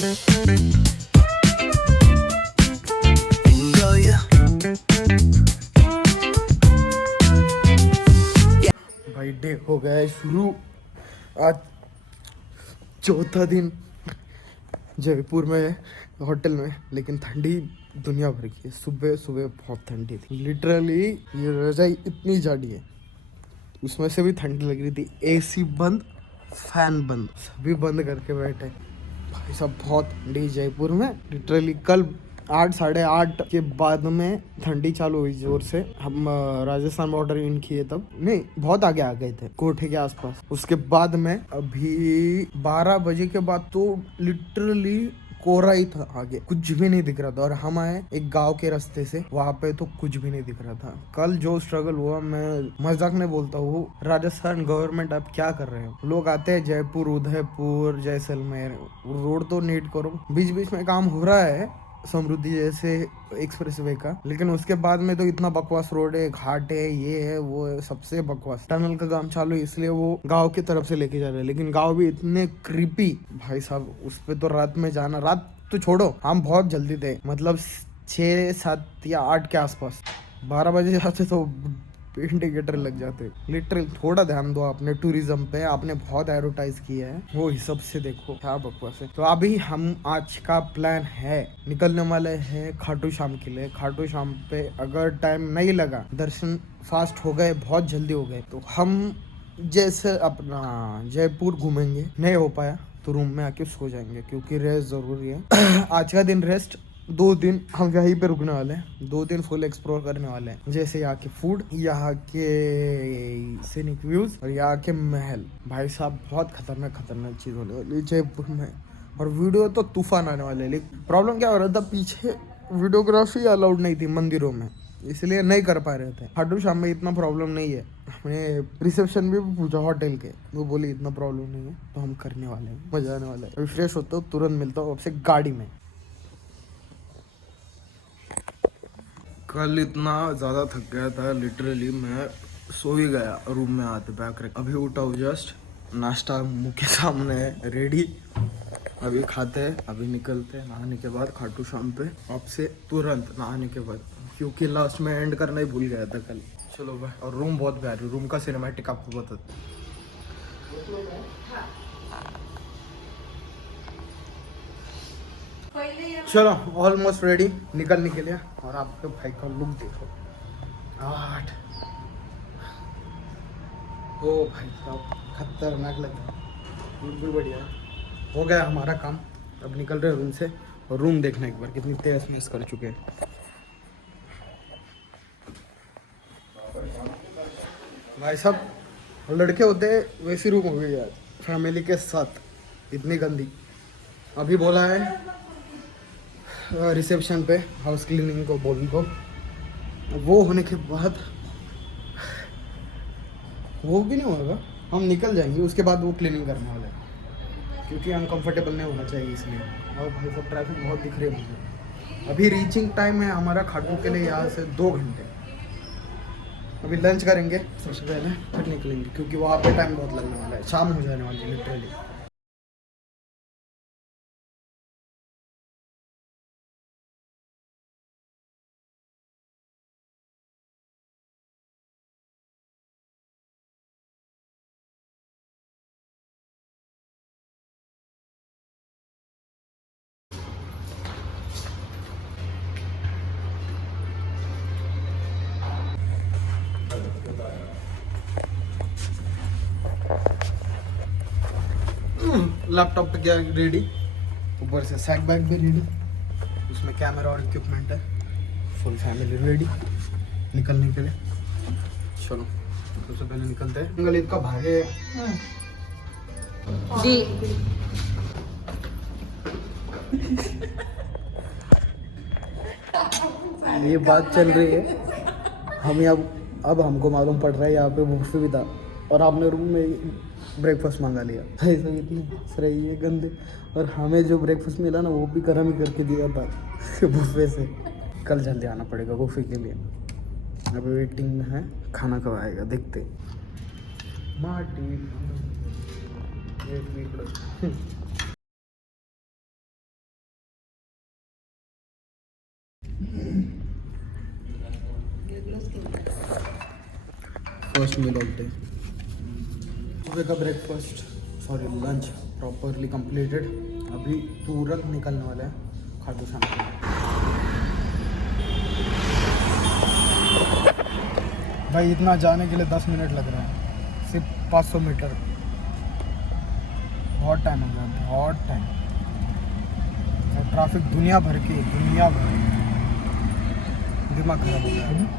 भाई डे हो गया है शुरू। आज चौथा दिन जयपुर में होटल में, लेकिन ठंडी दुनिया भर की है। सुबह सुबह बहुत ठंडी थी, लिटरली ये रजाई इतनी जाड़ी है, उसमें से भी ठंडी लग रही थी। एसी बंद, फैन बंद, सभी बंद करके बैठे। भाई साहब बहुत ठंडी जयपुर में। लिटरली कल 8 साढ़े 8 के बाद में ठंडी चालू हुई जोर से। हम राजस्थान बॉर्डर इन किए तब, नहीं बहुत आगे आ गए थे, कोठे के आसपास। उसके बाद में अभी 12 बजे के बाद तो लिटरली कोहरा ही था, आगे कुछ भी नहीं दिख रहा था। और हम आए एक गांव के रास्ते से, वहां पे तो कुछ भी नहीं दिख रहा था। कल जो स्ट्रगल हुआ, मैं मजाक नहीं बोलता हूँ। राजस्थान गवर्नमेंट अब क्या कर रहे हैं, लोग आते हैं जयपुर, उदयपुर, जैसलमेर, रोड तो नीट करो। बीच बीच में काम हो रहा है समृद्धि जैसे एक्सप्रेस वे का, लेकिन उसके बाद में तो इतना बकवास रोड है, घाट है, ये है वो है, सबसे बकवास। टनल का काम चालू है, इसलिए वो गांव की तरफ से लेके जा रहे हैं, लेकिन गांव भी इतने क्रीपी भाई साहब। उस पे तो रात में जाना, रात तो छोड़ो, हम बहुत जल्दी थे, मतलब 6 7 या 8 के आसपास। 12 बजे जाते तो इंडिकेटर लग जाते। लिटरली थोड़ा ध्यान दो आपने टूरिज्म पे, आपने बहुत एडवर्टाइज किया है, वो हिसाब से देखो क्या बकवास है। तो अभी हम आज का प्लान है, निकलने वाले हैं खाटू श्याम के लिए। खाटू श्याम पे अगर टाइम नहीं लगा, दर्शन फास्ट हो गए, बहुत जल्दी हो गए, तो हम जैसे अपना जयपुर घूमेंगे, नहीं हो पाया तो रूम में आके सो जाएंगे, क्योंकि रेस्ट जरूरी है। आज का दिन रेस्ट, 2 दिन हम यहीं पे रुकने वाले हैं, 2 दिन फुल एक्सप्लोर करने वाले हैं। जैसे यहाँ के फूड, यहाँ के सीनिक व्यूज और यहाँ के महल। भाई साहब बहुत खतरनाक खतरनाक चीज होने वाली जयपुर में, और वीडियो तो तूफान आने वाले हैं। लेकिन प्रॉब्लम क्या हो रहा था, पीछे वीडियोग्राफी अलाउड नहीं थी मंदिरों में, इसलिए नहीं कर पा रहे थे। खाटू श्याम में इतना प्रॉब्लम नहीं है। हमने रिसेप्शन भी पूछा होटल के, वो बोली इतना प्रॉब्लम नहीं है, तो हम करने वाले हैं, मजा आने वाला है। अभी फ्रेश होता हूँ, तुरंत मिलता हूँ आपसे गाड़ी में। कल इतना ज़्यादा थक गया था, लिटरली मैं सो ही गया रूम में आते बैग रख। अभी उठा हूँ जस्ट, नाश्ता मुँह के सामने है रेडी, अभी खाते हैं, अभी निकलते हैं। नहाने के बाद खाटू श्याम पे आपसे तुरंत नहाने के बाद, क्योंकि लास्ट में एंड करना ही भूल गया था कल। चलो भाई, और रूम बहुत प्यारी, रूम का सिनेमैटिक आपको बता। चलो ऑलमोस्ट रेडी निकलने के लिए, और आपके भाई का लुक देखो। 8 ओ भाई साहब खतरनाक लग रहा है, लुक भी बढ़िया है। हो गया हमारा काम, अब निकल रहे रूम से। और रूम देखना एक बार, कितनी तेज मिस कर चुके हैं। भाई साहब लड़के होते वैसी रूम हो गई यार, फैमिली के साथ, इतनी गंदी। अभी बोला है रिसेप्शन पे हाउस क्लीनिंग को बोल को, वो होने के बाद वो भी नहीं होगा, हम निकल जाएंगे, उसके बाद वो क्लीनिंग करने वाला है, क्योंकि अनकंफर्टेबल नहीं होना चाहिए इसलिए। और भाई सब ट्रैफिक बहुत दिख रही है मुझे। अभी रीचिंग टाइम है हमारा खाटू के लिए यहाँ से 2 घंटे। अभी लंच करेंगे सबसे पहले, फिर निकलेंगे, क्योंकि वहाँ पे टाइम बहुत लगने वाला है, शाम हो जाने वाली है लिटरली। लैपटॉप पे क्या रेडी, ऊपर से सैक बैग भी रेडी, उसमें कैमरा और इक्विपमेंट है, फुल फैमिली रेडी निकलने के लिए। चलो सबसे पहले निकलते हैं। गलित का भागे जी। ये बात चल रही है, हम अब हमको मालूम पड़ रहा है यहाँ पे बुफे भी था, और आपने रूम में ब्रेकफास्ट मंगा लिया। भाई सब इतने सही है गंदे, और हमें जो ब्रेकफास्ट मिला ना, वो भी गर्म ही करके दिया था बुफे से। कल जल्दी आना पड़ेगा बुफे के लिए, अभी वेटिंग में है, खाना कब आएगा देखते। माटी फर्स्ट मील ऑफ डे, सुबह का breakfast sorry lunch properly completed. अभी तुरंत निकलने वाला है खाटू श्याम के लिए। भाई इतना जाने के लिए 10 मिनट लग रहा है, सिर्फ 500 मीटर। बहुत टाइम हो गया, बहुत टाइम। और ट्रैफिक दुनिया भर की, दुनिया भर, दिमाग खराब हो गया।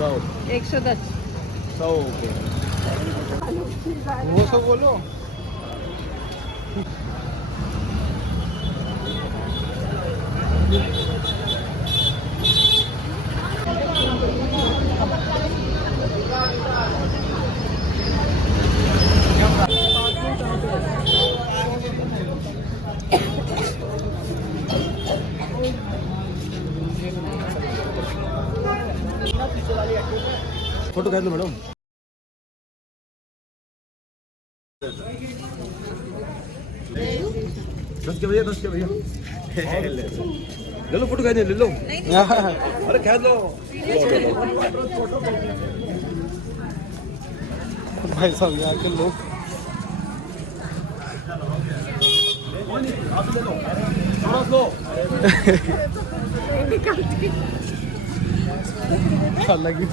सौ 110 100 ओके वो सब बोलो। फोटो खींच लो मैडम। 10 के भैया, 10 के भैया। ले लो फोटो, खींच ले लो। अरे खींच लो। भाई साहब यहाँ के लोग आप ले लो, थोड़ा लो। अलग ही।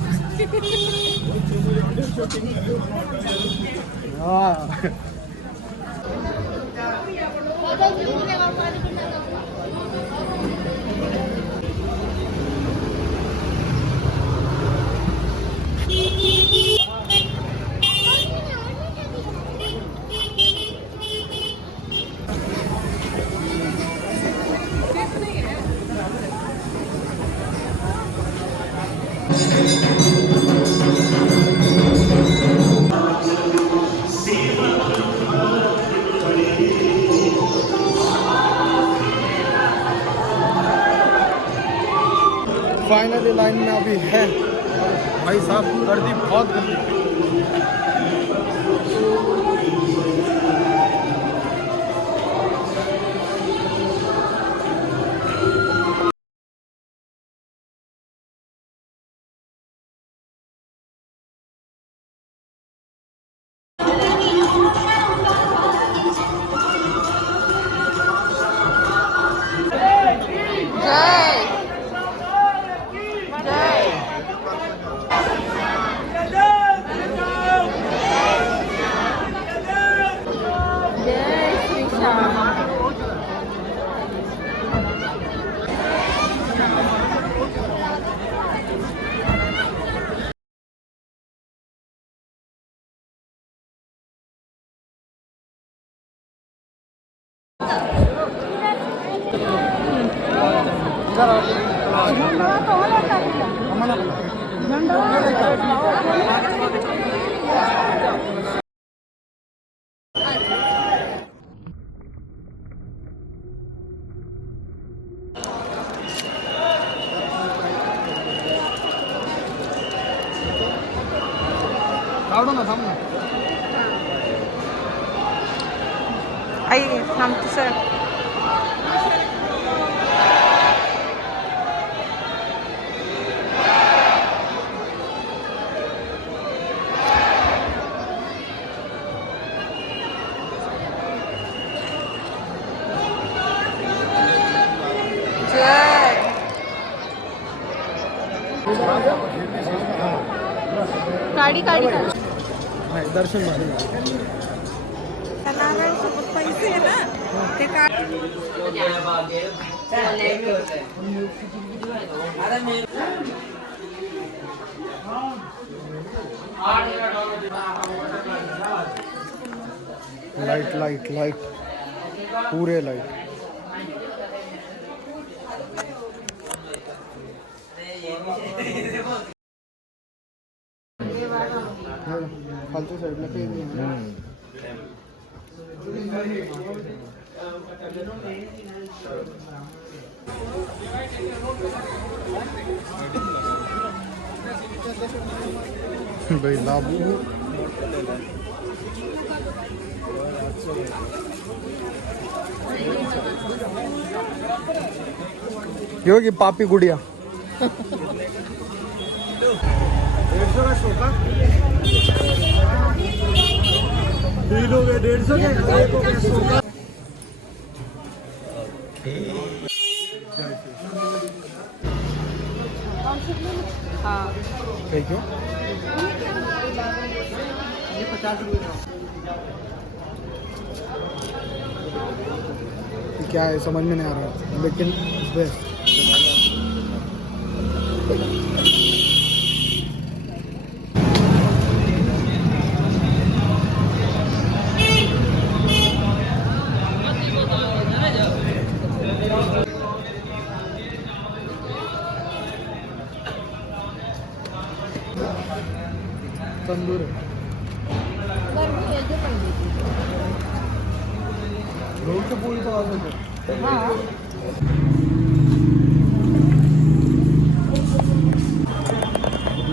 हाँ फाइनली लाइन में अभी है। भाई साहब गर्दी, बहुत गर्दी। काढू ना, थांब ना. आई थांबते सर. काढी काढी नाही, दर्शन भारी झालं. सोबत पैसे आहे ना ते काढ. लाईट लाईट लाईट पूरे लाइट। फालतू साइड में कहीं नहीं है। भाई लाबू ये होगी पापी गुड़िया। 150 का शो का 150 के हाँ क्यों? क्या है समझ में नहीं आ रहा, लेकिन बेस्ट। तंदूर रोड से पूरी तो आ सकते।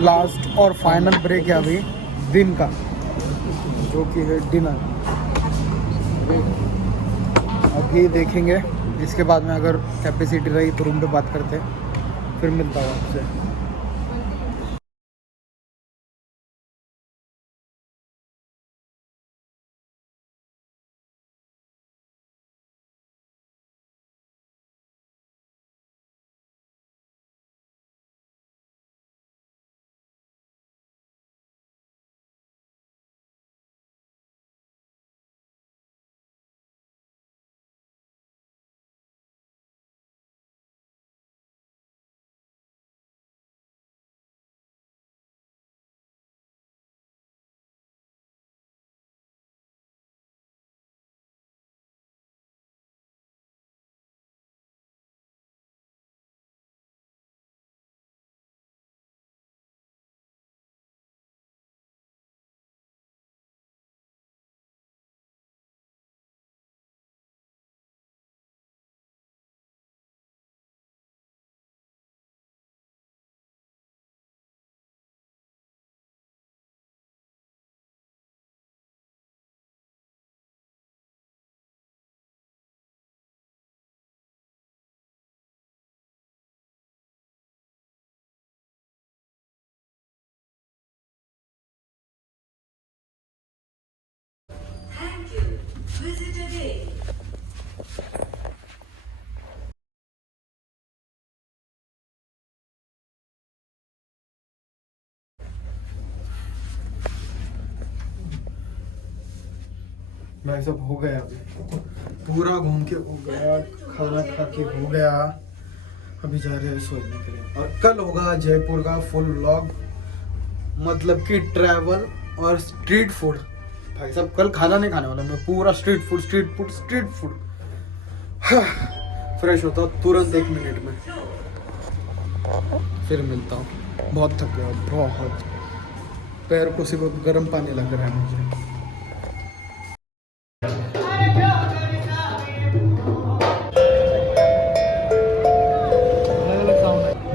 लास्ट और फाइनल ब्रेक है अभी दिन का, जो कि है डिनर। अभी देखेंगे, इसके बाद में अगर कैपेसिटी रही तो रूम पे बात करते हैं, फिर मिलता हूँ आपसे। भाई सब हो गया, अभी पूरा घूम के हो गया, खाना खा के हो गया। अभी जा रहे हैं सोने के लिए, और कल होगा जयपुर का फुल व्लॉग, मतलब कि ट्रैवल और स्ट्रीट फूड। भाई साहब कल खाना नहीं खाने वाला मैं, पूरा street food street food street food. Fresh होता तुरंत 1 मिनट में, फिर मिलता हूँ। बहुत थक गया, बहुत पैर को सिर्फ गर्म पानी लग रहा है मुझे।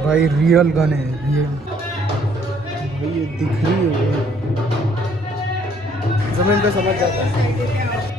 भाई रियल गन है, रियल भाई, ये दिख रही है, जमीन पे समझ जाता है।